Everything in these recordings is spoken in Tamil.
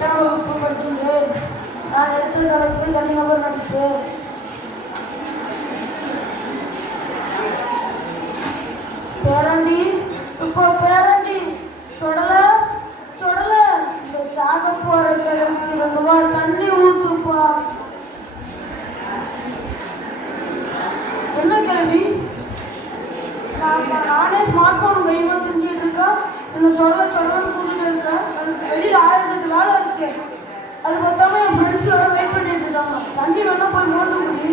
எட்டாம் வகுப்பு படிக்கின்றேன். நான் எடுத்த தலைப்பு தனிநபர் நடிப்பு. பேரண்டி இப்போ பேரண்டி தொடல தொடல இந்த சாக போற கிழமைக்கு 2 வாரம் தண்ணி ஊத்துப்பா. என்ன கிழவி? நானே ஸ்மார்ட் போன் கைமா செஞ்சுட்டு இருக்கேன். என்ன தொடலன்னு கூட்டிட்டு இருக்கேன். வெளியில் 1008 வேலை இருக்கு. அது பார்த்தாம என் ஃப்ரெண்ட்ஸ் வர வெயிட் பண்ணிட்டு இருக்காங்க. தண்ணி வேணா போய் மோந்து முடி.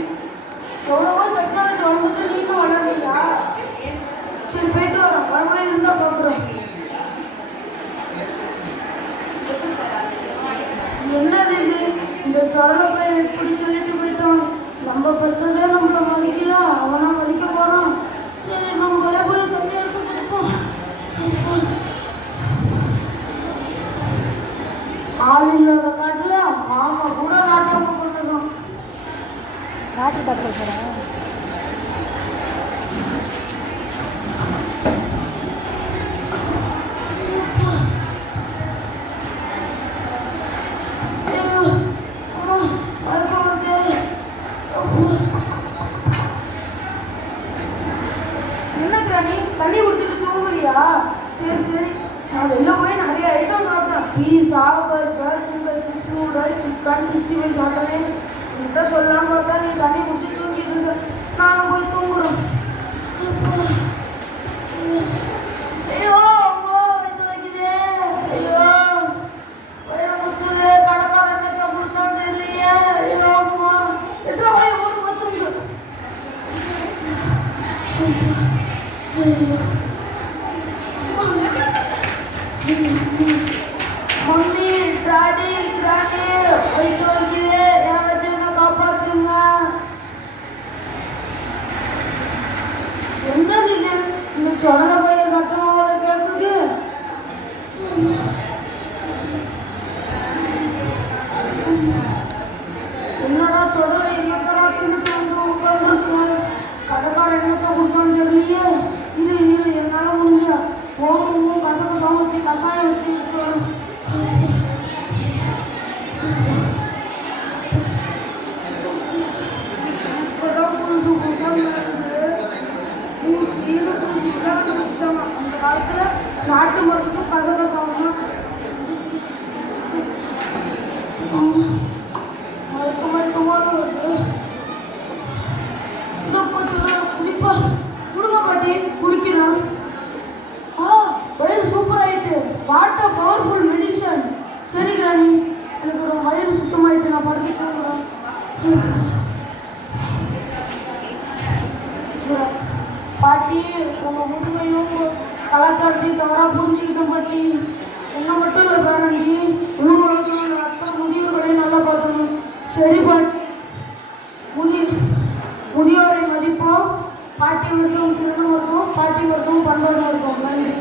எவ்வளவோ டெக்னாலஜி வந்துட்டு நீங்களும் வளர்றீங்களா? சரி போயிட்டு வரோம். வரும்போது இருந்தா பார்க்குறோம். என்னது இது? இந்த தொடல போய் எப்படி சொல்லிட்டு போயிட்டோம். நம்ம பத்ததே நம்மள மதிக்கலாம். அவனா மதிக்க போறான். சரி நம்மளே போய் தண்ணி எடுத்து கொடுப்போம். ஆள் இல்லாத காட்டுல மாமா கூட நாட்டம் பண்ணுறோம். நாட்டு பார்க்க போகிறேன். தண்ணி குடிச்சிட்டு தூங்குறியா? சரி சரி. நான் வெளில போய் நிறைய ஐட்டம் சாப்பிட்டேன். பீஸா, பர்கர், சிக்கன் நூடுல்ஸ், சிக்கன் 65 சாப்பிட்டேன். என்கிட்ட சொல்லலாம் பார்த்தா நீ தண்ணி குடிச்சு தூங்கிட்டு இருக்க. நானும் போய் தூங்குறோம். ஐயோ அம்மா வயிற்று வைக்குதே. ஐயோ வயிறு முத்துதே. கடைக்காரன் என்னத்தை கொடுத்தான்னு தெரியலையே. ஐயோ அம்மா எட்ரா வயிறு ஒரு மத்து. மம்மி டாடி டாடி வயிற்று வலிக்குது. யாராச்சும் என்ன காப்பாற்றுங்க. என்னது இது? இந்த சொன்ன பையன் சத்தமாக கேட்குது. என்னடா சொல்ற? என்னத்தடா தின்னுட்டு வந்து உட்காந்துருக்கோம். கடைக்காரன் என்னத்தை கொடுத்தான்னு தெரியலையே. இரு என்னால் முடிஞ்சா ஓமும் கசகசம் வச்சு கஷாயம் வச்சு இப்போதான் புதுசு புதுசாக அந்த காலத்தில் நாட்டு மருத்துவம் கசகசம் மருத்துவமாக வருது. குடிப்பா குடும்ப பாட்டி குடிக்கிறான். வயிறு சூப்பர் ஆயிட்டு. Water powerful medicine. சரி ராணி, எனக்கு ஒரு வயிறு சுத்தமாயிட்டு. நான் படுத்து தூங்குறேன். பாட்டி உங்க முதுமையும் கலாச்சாரத்தையும் தவறாக புரிஞ்சுக்கிட்டேன் பாட்டி. என்ன மட்டும் இல்லை பேரண்டி, ஊர் வளர்க்கணும். அத்தனை முதியோர்களையும் நல்லா பார்க்கணும். சரி பாட்டி. முதியோரை மதிப்போம். பாட்டி மருத்துவம் சிறந்த மருத்துவம். பாட்டி மருத்துவம் பண்பாடு மருத்துவம். நன்றி.